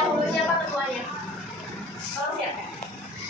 dahulu siapa ketuanya? Tolong siapa?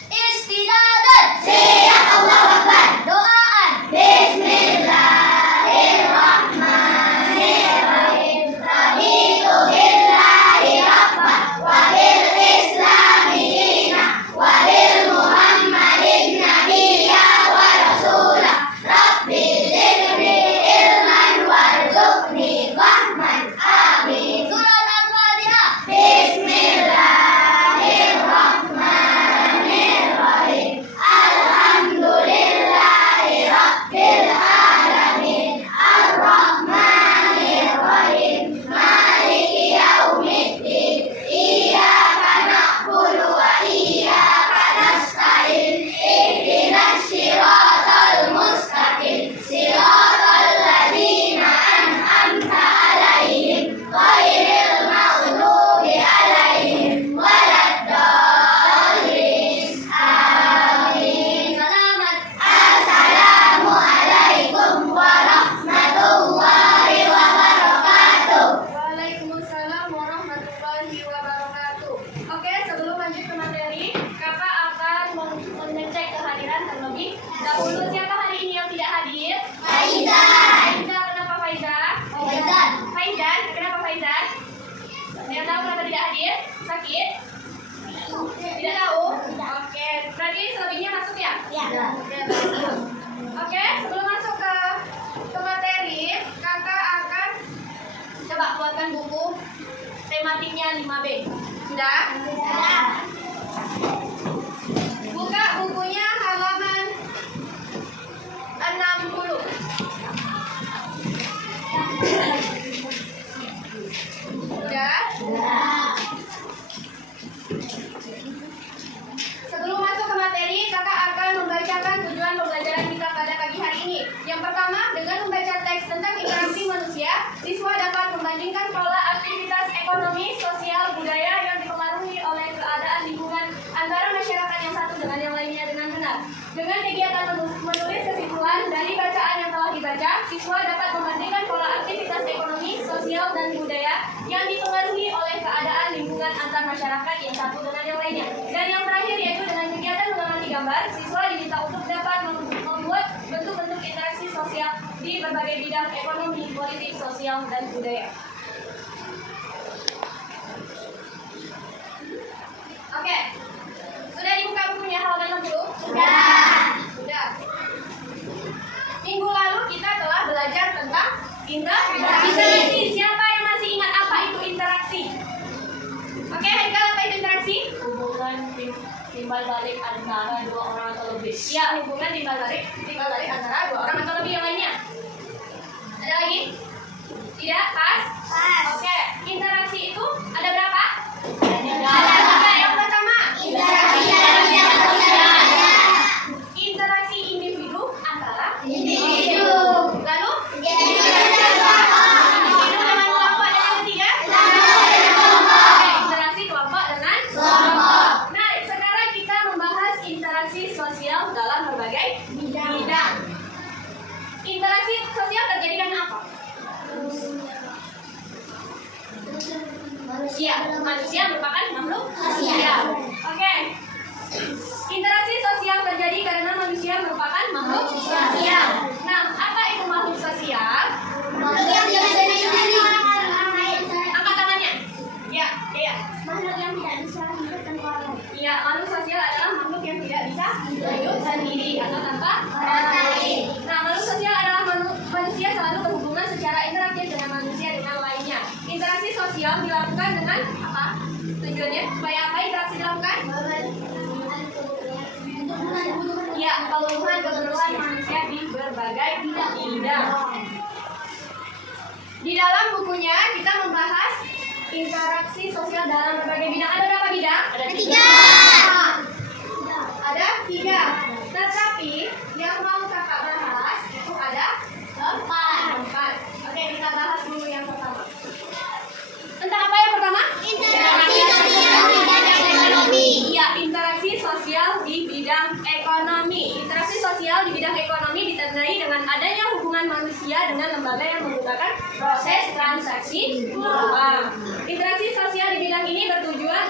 Istiladan. Siap, Allahu Akbar. Doaan. Bismillahirrahmanirrahim. Raditu billahi rabban wa bil islami dinan wa bil muhammadin nabiyya wa rasulah. Rabbi zidni ilman warzuqni fahman. Amin. Surat Al-Fatihah. Bismillahirrahmanirrahim. Alhamdulillahi rabbil alamin. Ar-Rahmanirrahim. Maliki yaumiddin. Iyyaka na'budu wa iyyaka nasta'in. Ihdinas siratal mustaqim. Siratal ladzina an'amta 'alaihim ghairil maghdubi 'alaihim waladdallin. Amin. Selamat. Assalamualaikum warahmatullahi wabarakatuh. Waalaikumsalam warahmatullahi wabarakatuh. Oke, sebelum lanjut ke materi, Kakak akan mengecek kehadiran terlebih dahulu. Siapa hari ini yang tidak hadir? Faizan. Faizan, kenapa Faizan? Faizan. Faizan, kenapa Faizan? Tidak tahu kenapa tidak hadir? Sakit? Tidak tahu? Oke, berarti selebihnya masuk ya? Ya. Oke, bagus. Oke, sebelum masuk ke materi, Kakak akan coba buatkan buku tematiknya 5B. Sudah? Ya. Buka bukunya halaman 60. Sudah? Sebelum masuk ke materi, Kakak akan membacakan tujuan pembelajaran kita pada pagi hari ini. Yang pertama, dengan membaca teks tentang interaksi manusia, siswa dapat membandingkan pola aktivitas ekonomi, sosial, budaya yang dipengaruhi oleh keadaan lingkungan antara masyarakat yang satu dengan yang lainnya dengan benar. Dengan kegiatan menulis kesimpulan dari bacaan yang telah dibaca, siswa dapat membandingkan pola aktivitas ekonomi, sosial, dan budaya yang dipengaruhi oleh keadaan lingkungan antar masyarakat yang satu dengan yang lainnya. Dan yang terakhir yaitu dengan kegiatan mengamati gambar, siswa diminta untuk dapat membuat bentuk-bentuk interaksi sosial di berbagai bidang ekonomi, politik, sosial, dan budaya. Oke, sudah dibuka bukunya halaman 60? Sudah. Minggu lalu kita telah belajar tentang interaksi. Siapa yang masih ingat apa itu interaksi? Oke, Haikal, apa itu interaksi? Hubungan timbal balik antara dua orang atau lebih. Ya, hubungan timbal balik antara dua orang atau lebih yang lainnya. Ada lagi? Tidak? Pas? Oke, interaksi itu ada berapa? Ada. Yang pertama, interaksi individu antara individu. Lalu? Individu dengan kelompok. Dan yang ketiga? Interaksi kelompok dengan kelompok. Nah, sekarang kita membahas interaksi sosial dalam berbagai bidang. Interaksi sosial terjadi karena apa? Manusia merupakan makhluk sosial. Oke. Interaksi sosial terjadi karena manusia merupakan makhluk sosial. Nah, apa itu makhluk sosial? Makhluk yang tidak bisa hidup sendiri. Angkat tangannya. Ya. Makhluk yang tidak bisa hidup tanpa orang lain. Iya, makhluk sosial adalah makhluk yang tidak bisa hidup sendiri atau tanpa Orang lain. Nah, makhluk sosial adalah manusia selalu berhubungan secara interaktif dengan manusia dengan lainnya. Interaksi sosial dilakukan dengan apa? Tujuannya supaya apa interaksi dilakukan? Ya, pemenuhan kebutuhan manusia di berbagai bidang. Di dalam bukunya kita membahas interaksi sosial dalam berbagai bidang. Ada berapa bidang? Ada 3. Ada 3. Tetapi yang mau kakak bahas itu ada 4. Oke, kita bahas dulu yang pertama. Tentang apa yang pertama? Interaksi sosial di bidang ekonomi. Iya, interaksi sosial di bidang ekonomi. Interaksi sosial di bidang ekonomi ditandai dengan adanya hubungan manusia dengan lembaga yang menggunakan proses transaksi uang. Interaksi sosial di bidang ini bertujuan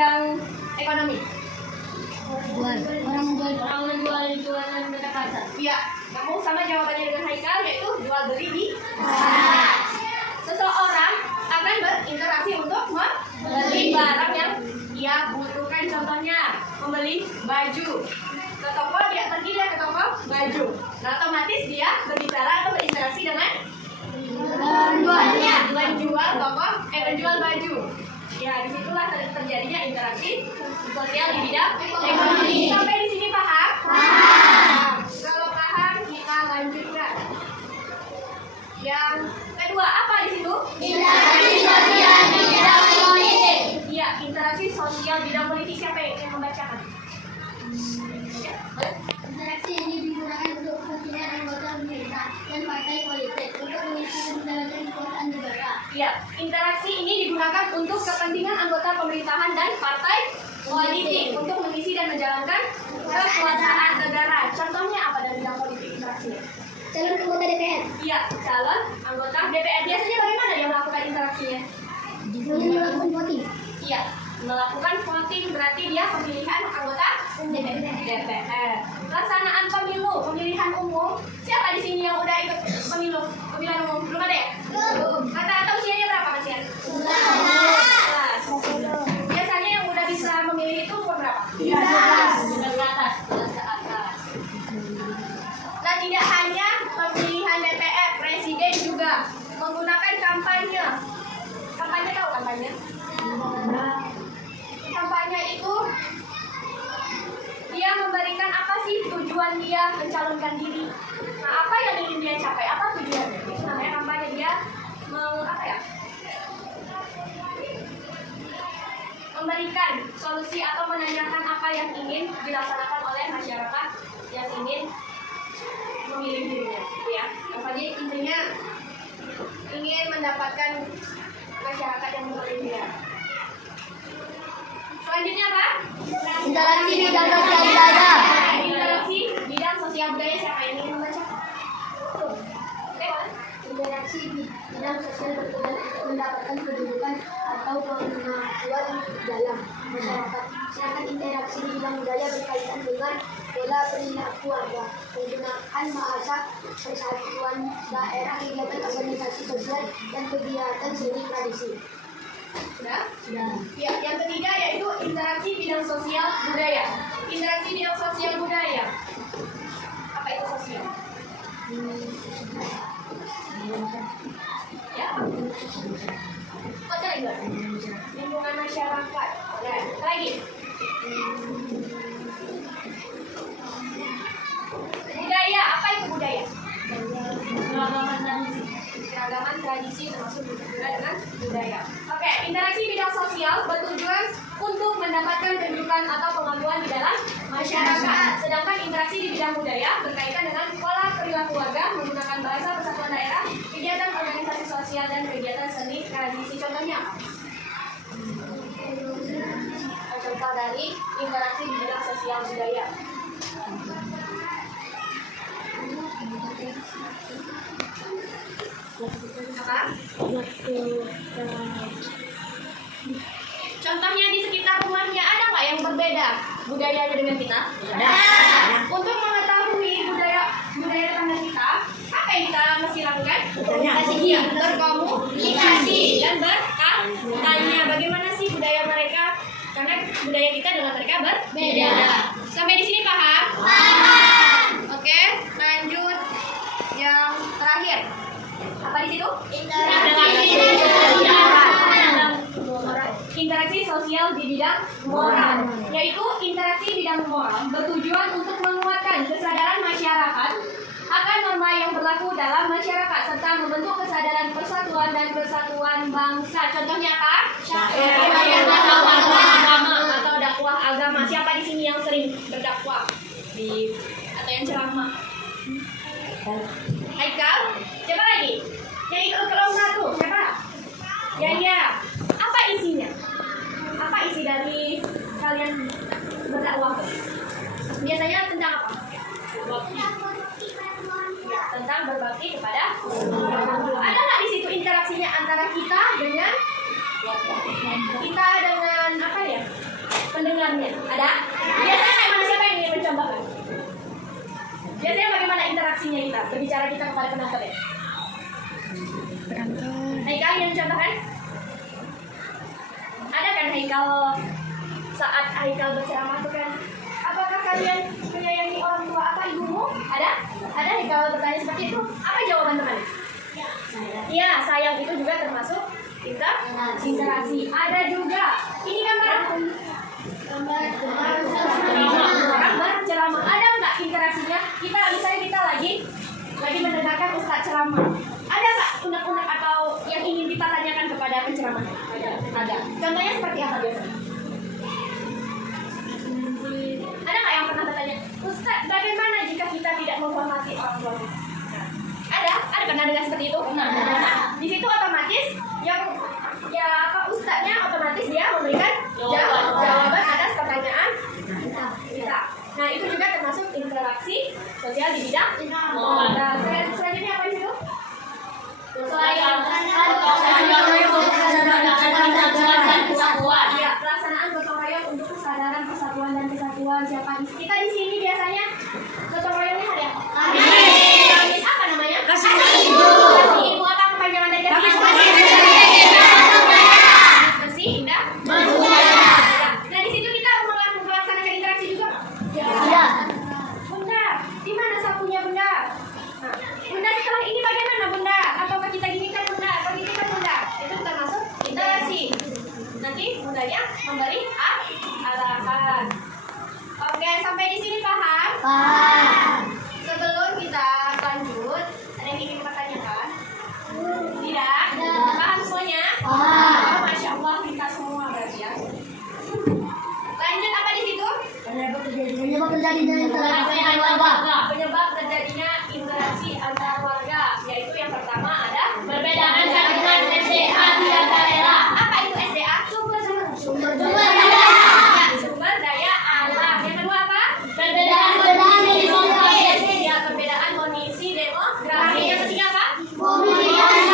bidang ekonomi? Orang menjual jualan dekat pasar. Iya, kamu sama jawabannya dengan Haikal, yaitu jual beli di seseorang akan berinteraksi untuk membeli barang yang ia butuhkan. Contohnya membeli baju ke toko, dia pergi ke toko baju. Nah, otomatis dia berbicara atau berinteraksi dengan penjual baju. Ya, disitulah terjadinya interaksi sosial di bidang ekonomi. Sampai di sini paham? Paham. Kalau paham, kita lanjutkan. Yang kedua, apa di situ? Interaksi sosial di bidang politik. Iya, interaksi sosial bidang politik. Siapa yang membacakan? Ya, boleh? Interaksi ini digunakan untuk kepentingan anggota pemerintah dan partai politik untuk mengisi menjalankan kekuasaan negara. Iya, interaksi ini digunakan untuk kepentingan anggota pemerintahan dan partai politik untuk mengisi dan menjalankan kekuasaan negara. Contohnya apa dalam bidang politik interaksinya? Calon anggota DPR Iya, calon anggota DPR. Biasanya bagaimana dia melakukan interaksinya? melakukan voting. Iya, melakukan voting berarti dia pemilihan anggota DPR. Pelaksanaan pemilihan umum. Siapa di sini yang udah ikut pemilihan umum? Belum ada ya? Belum. Kata usianya berapa Mas Yan? 11. Biasanya yang udah bisa memilih itu umur berapa? 11 ke atas. 11 ke atas. Nah, tidak hanya pemilihan DPR, presiden juga menggunakan kampanye. Kampanye, tahu kampanye? Kampanye itu dia memberikan apa sih tujuan dia mencalonkan diri. Nah, apa yang ingin dia capai? Apa tujuannya? Itu namanya kampanye. Dia memberikan solusi atau menanyakan apa yang ingin dilaksanakan oleh masyarakat yang ingin memilih dirinya. Ya, kampanye intinya ingin mendapatkan masyarakat yang memilih dia. Selanjutnya apa? Interaksi bidang sosial budaya. Interaksi bidang sosial budaya. Siapa yang ingin membaca? Interaksi bidang sosial bertujuan untuk mendapatkan kedudukan atau pengakuan dalam masyarakat. Sedangkan interaksi di bidang budaya berkaitan dengan pola perilaku warga, penggunaan bahasa, persatuan daerah, kegiatan organisasi sosial, dan kegiatan seni tradisi. Sudah? Sudah. Ya, yang ketiga yaitu interaksi bidang sosial budaya. Interaksi bidang sosial budaya. Apa itu sosial? Ya. Baca lagi. Lingkungan masyarakat. Nah, lagi. Budaya. Apa itu budaya? Keragaman tradisi termasuk juga dengan budaya. Oke, interaksi bidang sosial bertujuan untuk mendapatkan kedudukan atau pengakuan di dalam masyarakat. Sedangkan interaksi di bidang budaya berkaitan dengan pola perilaku warga, menggunakan bahasa persatuan daerah, kegiatan organisasi sosial dan kegiatan seni tradisi. Contohnya apa? Contoh dari interaksi di bidang sosial budaya. Apa? Contohnya di sekitar rumahnya ada nggak yang berbeda budayanya dengan kita? Ada. Untuk mengetahui budaya tetangga kita, apa yang kita mesti lakukan? Berkomunikasi dan bertanya bagaimana sih budaya mereka, karena budaya kita dengan mereka berbeda. Sampai di sini paham? Paham. Oke, lanjut yang terakhir. Apa di situ? Interaksi sosial di bidang moral, yaitu interaksi bidang moral bertujuan untuk menguatkan kesadaran masyarakat akan norma yang berlaku dalam masyarakat serta membentuk kesadaran persatuan dan kesatuan bangsa. Contohnya apa? Agama atau dakwah agama. Siapa di sini yang sering berdakwah atau yang ceramah? Haikal? Siapa lagi? Yang ikut lomba tuh siapa? Ya. Apa isinya? Apa isi dari kalian berdakwah? Biasanya tentang apa? Ya, tentang berbakti kepada orang tua. Ada nggak di situ interaksinya antara kita dengan apa ya? mendengarnya? Ada? Biasanya kayak mana, siapa yang ingin mencontohkan? Biasanya bagaimana interaksinya kita, berbicara kita kepada penonton ya? Haikal ingin mencontohkan? Ada kan Haikal saat Haikal berceramah itu kan, apakah kalian menyayangi orang tua apa ibumu? Ada? Ada Haikal bertanya seperti itu? Apa jawaban teman? Iya, sayang itu juga termasuk interaksi. Ada juga. Ini gambar gambar ceramah. Ada nggak interaksinya? Misalnya kita lagi mendengarkan Ustadz ceramah. Ada nggak unek-unek atau yang ingin kita tanyakan kepada penceramah? Ada. Contohnya seperti apa biasanya? Ada nggak yang pernah bertanya, Ustadz, bagaimana jika kita tidak menghormati orang tua? Ada pernah dengar seperti itu? Nah, di situ otomatis Ustadznya otomatis dia memberikan jawaban atas pertanyaan kita. Nah, itu juga termasuk interaksi sosial di bidang. Nah, selanjutnya apa di situ? Pelaksanaan gotong royong untuk kesadaran persatuan dan kesatuan. Siapa kita di sini biasanya gotong royongnya hari apa? Kamis apa namanya? Kasih ibu. Kasih ibu apa kepanjangan dari kasih ibu? Bersih, indah. Nah, di situ kita melaksanakan interaksi juga. Ya. Bunda, di mana sapunya Bunda? Nah, Bunda setelah ini bagaimana Bunda? Apakah kita ginikan Bunda? Atau ginikan Bunda? Itu termasuk interaksi. Nanti Bundanya memberi arahan. Oke, sampai di sini paham? Paham. Sebelum kita lanjut, ada yang ingin kita tanyakan? Tidak? Paham semuanya? Paham. Oh, Masya Allah, kita semua berarti ya. Lanjut apa di situ? Penyebab terjadinya interaksi antar warga. Penyebab terjadinya interaksi antar warga, yaitu yang pertama ada perbedaan kandungan SDA tiap daerah. Apa itu SDA? Sumber daya alam. Yang kedua apa? Perbedaan demografi. Ya, perbedaan kondisi demografi. Yang ketiga apa? Mobilitas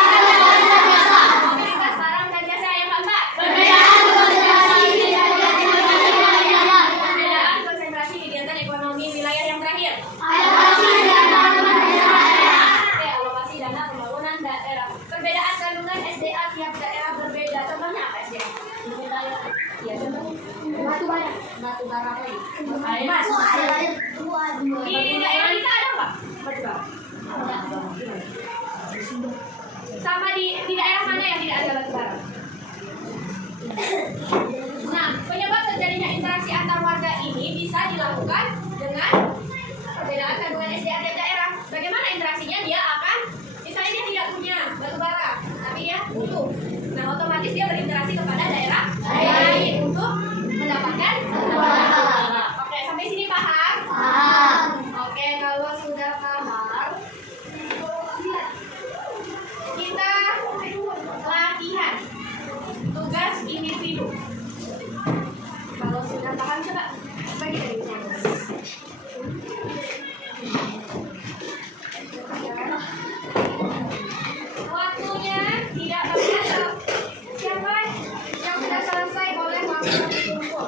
barang dan jasa. Yang keempat? Perbedaan konsentrasi kegiatan ekonomi wilayah. Yang terakhir? Alokasi dana pembangunan daerah. Perbedaan kandungan SDA tiap daerah berbeda. Contohnya apa SDA? Ya, contohnya batu bara lagi. Di daerah kita ada nggak batu bara? Sama di daerah mana yang tidak ada batu bara? Nah, penyebab terjadinya interaksi antar warga ini bisa dilakukan dengan perbedaan kandungan SDA tiap daerah. Bagaimana interaksinya? Dia akan, misalnya dia tidak punya batu bara, tapi dia butuh. Nah, otomatis dia berinteraksi kepada daerah lain untuk mendapatkan batu bara. Oke, sampai sini paham? Paham. Oke, kalau sudah paham, kita latihan tugas individu. Kalau sudah paham, coba bagi dari waktunya tidak terbatas. Siapa yang sudah selesai boleh langsung dikumpul.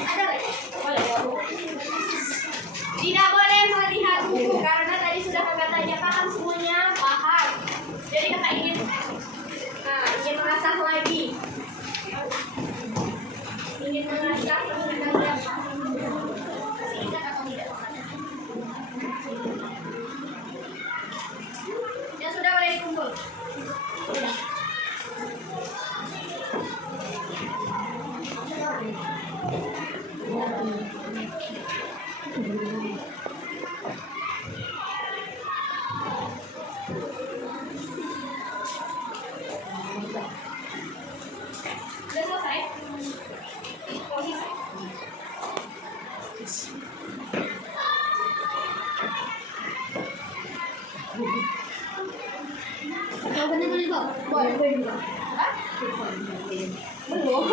Ada lagi? Boleh. Tidak boleh melihat buku karena tadi sudah kakak tanya, paham semuanya? Paham. Jadi kakak ingin mengasah lagi. Ingin mengasah pengetahuan. Masih ingat atau tidak? Yang sudah boleh dikumpul. Sudah selesai? Posisi. Jawabannya boleh Pak? Boleh juga. Hah? Belum.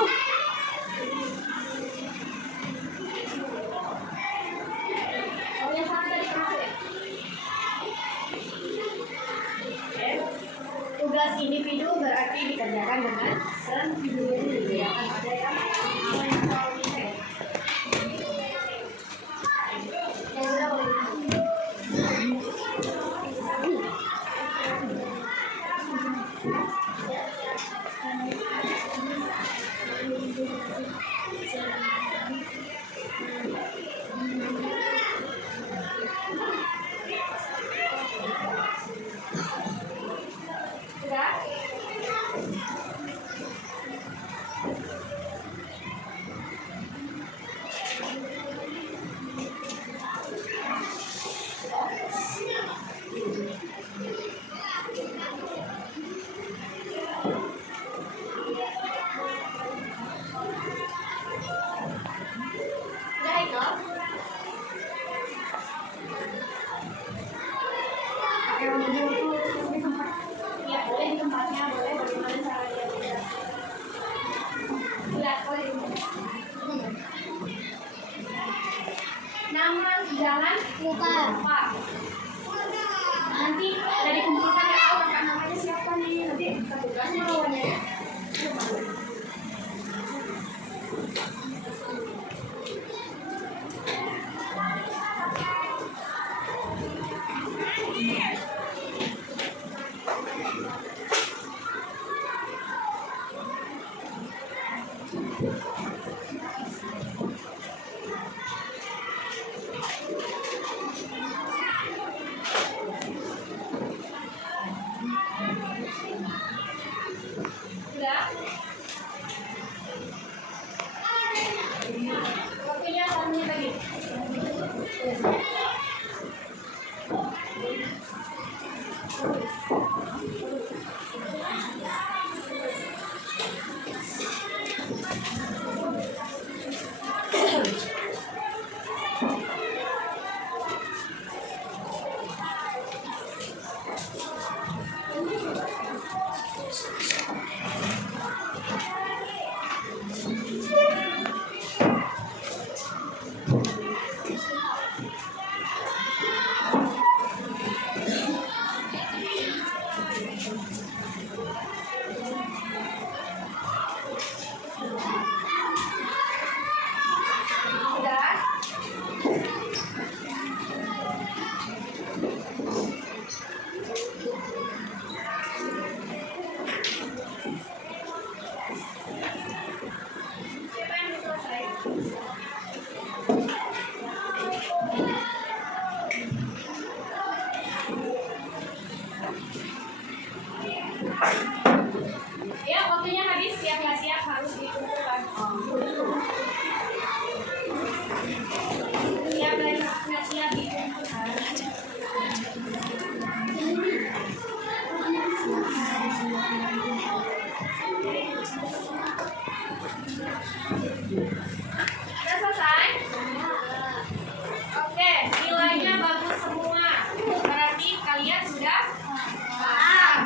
Oh, yang sana tadi masuk ya? Oke. Sudah? Sudah itu? Ya, boleh di tempatnya, boleh bagaimana caranya. Sudah, boleh. Nama jalan lupa. Nanti dari kumpulkan ya tahu kakak namanya siapa nih. Nanti kita tugasnya lawannya ya. Sudah? Waktunya 1 menit lagi. Sudah? Siapa yang belum selesai? Ya, waktunya habis. Siap nggak siap harus dikumpulkan. Siap dan nggak siap dikumpulkan. Sudah selesai? Oke, nilainya bagus semua. Berarti kalian sudah paham.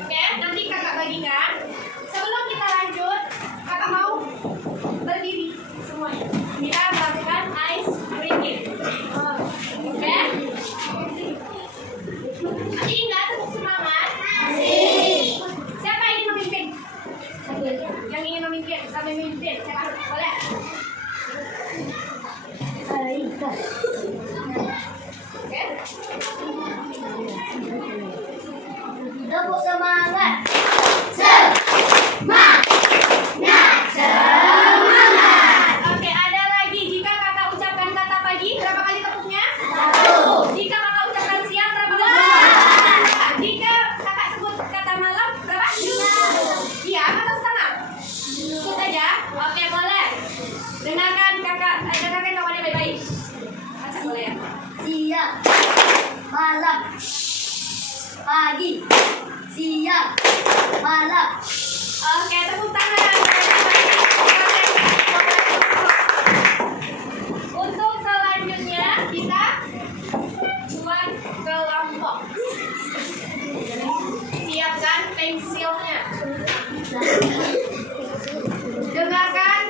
Oke, nanti kakak bagikan. Sebelum kita lanjut, kakak mau berdiri semuanya. Kita melakukan ice breaking. Oke? Masih ingat tepuk semangat? Siapa yang ingin memimpin? Yang ingin memimpin, sambil memimpin. Siapa? Boleh? Oke? Tepuk semangat. Oke, ada lagi. Jika kakak ucapkan kata pagi, berapa kali tepuknya? 1. Jika kakak ucapkan siang, berapa kali? 2. Jika kakak sebut kata malam, berapa? 2. Iya, atau setengah? Ikut aja. Oke, boleh. Dengarkan kakak, dengarkan kawannya baik-baik. Baca boleh ya? Siang, malam, pagi, siang, malam. Oke, tepuk tangan. Untuk selanjutnya kita buat kelompok. Siapkan pensilnya. Dengarkan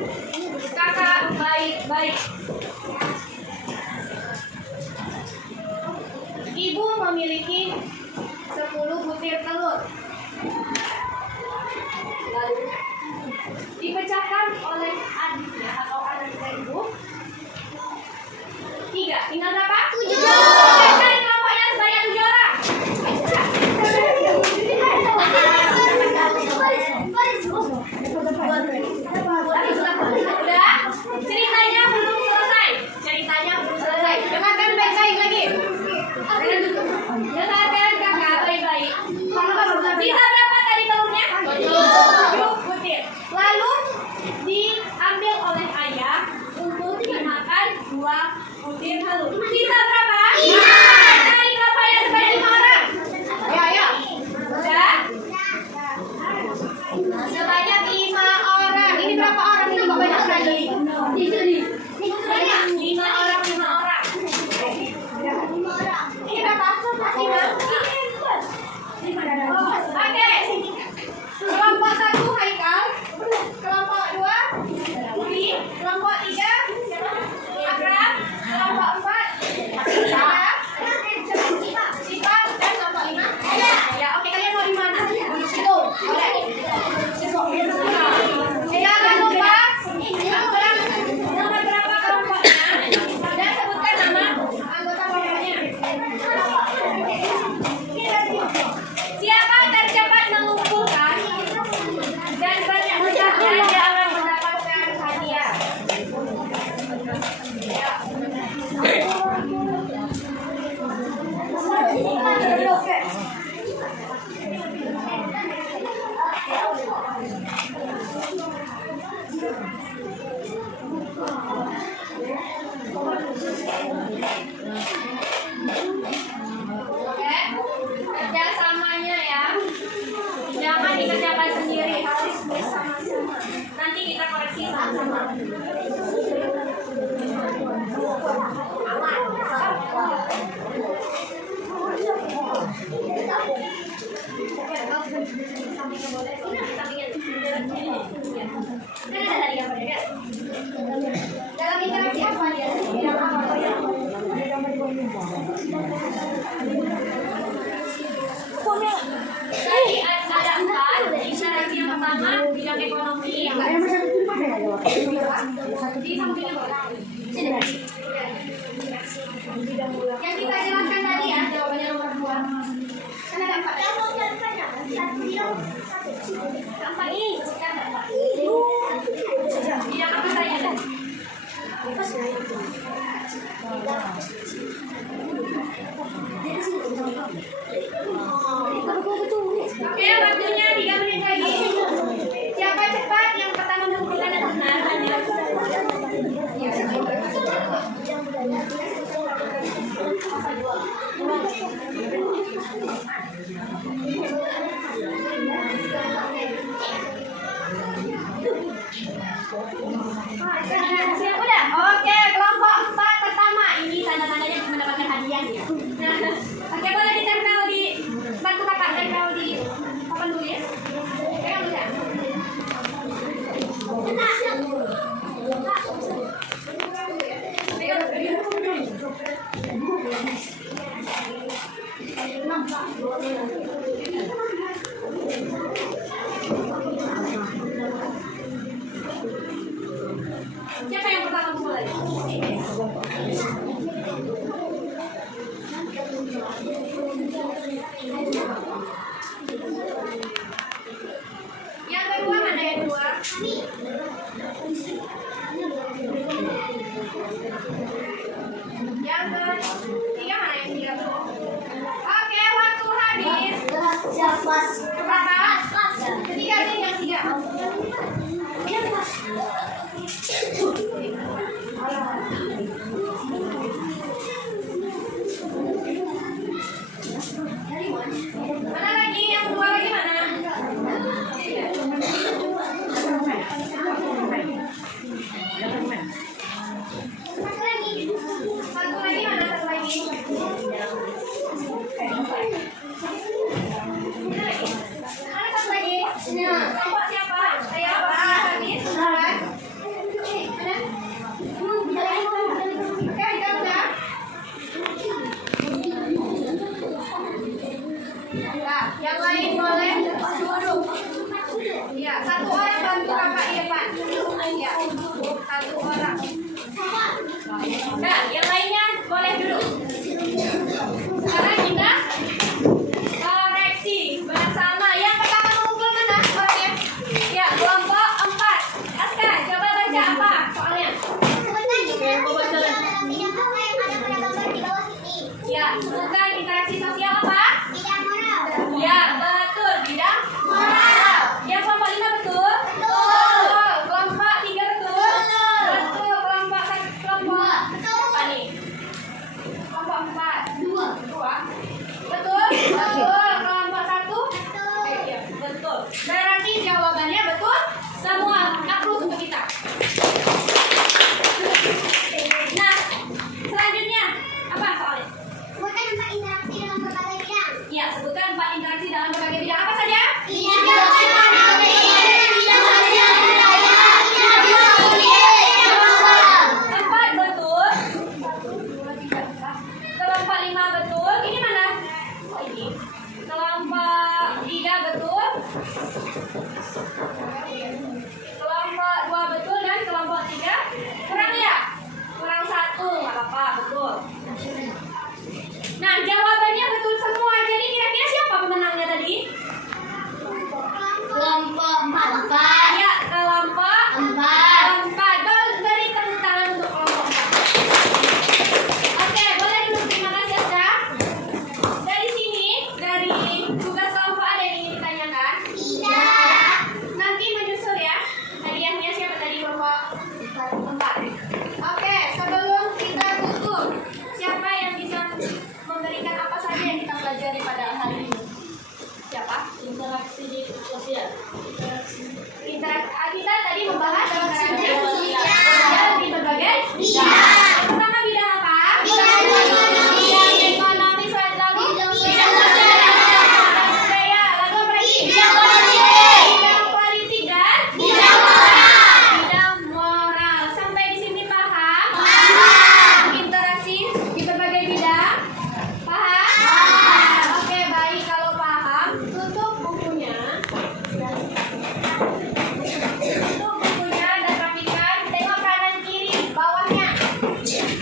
kakak baik-baik. Ibu memiliki 10 butir telur. Lalu dipecahkan oleh adiknya atau anaknya ibu 3. Tinggal berapa? 7. Cari kelompoknya sebanyak 7 orang. Sebanyak 5 orang. Ini berapa orang ini Mbak banyak tadi? Di sini. 5 orang. Ini berapa? 5. Oke. Kelompok 1 Haikal. Kelompok 2 Budi. Kelompok 3 Akram. Kelompok 4 Sipa. Dan kelompok 5 ya, oke, kalian mau di mana? Situ. Jangan lupa nomor berapa kelompoknya dan sebutkan nama anggota kelompoknya. Siapa tercepat mengumpulkan dan banyak pecahnya, dia akan mendapatkan hadiah. Oke, kerjasamanya ya, jangan dikerjakan sendiri, harus bersama-sama. Nanti kita koreksi sama-sama. Dalam interaksi apa dia? Tadi ada 4. Interaksi yang pertama bidang ekonomi. Yang kita jelaskan tadi ya, jawabannya nomor 2. Kan ada 4. Empat ini. Bidang apa saja? Oke, waktunya 3 menit lagi. Siapa cepat yang pertama mengumpulkan dan benar? Udah, oke, kelompok 4 pertama. Ini tanda-tandanya mendapatkan hadiah ya. Oke, boleh ditempel di bantu kakak tempel di papan tulis. Pegang bisa. Siapa yang pertama mulai? Yang kedua mana yang kedua? Yang ketiga mana yang ketiga? Oke, waktu habis. Berapa? Ketiga nih yang ketiga. Mana lagi? Yang kedua lagi mana? Satu lagi mana? Satu lagi. Mana satu lagi? Kelompok siapa? Saya habis. Mana? Kita tadi membahas interaksi sosial di berbagai bidang. Yang pertama bidang apa? Bidang ekonomi. Slide lalu. Bidang sosial dan budaya. Lalu apa lagi? Bidang politik dan bidang moral. Sampai di sini paham? Interaksi di berbagai bidang. Paham? Oke, baik. Kalau paham, tutup bukunya. Tutup bukunya dan rapikan. Tengok kanan kiri bawahnya.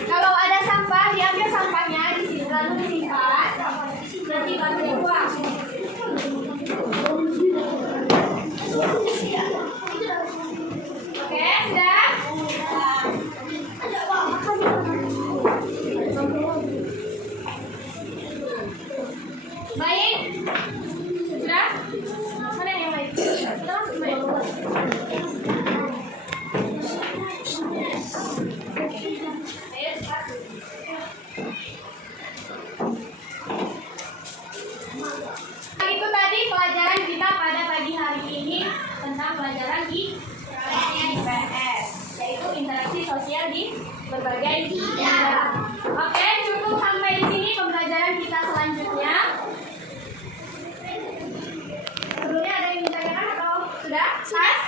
Kalau ada sampah, diambil sampahnya di sini lalu disimpan. Nanti baru dibuang. Oke, sudah? Baik. Sudah? Mana yang lain? Kita langsung main. Ayo cepat. Itu tadi pelajaran kita pada pagi hari ini tentang pelajaran di IPS, yaitu interaksi sosial di berbagai bidang. Oke, cukup sampai di sini pembelajaran kita selanjutnya. Sebelumnya ada yang ditanyakan atau sudah? Mas?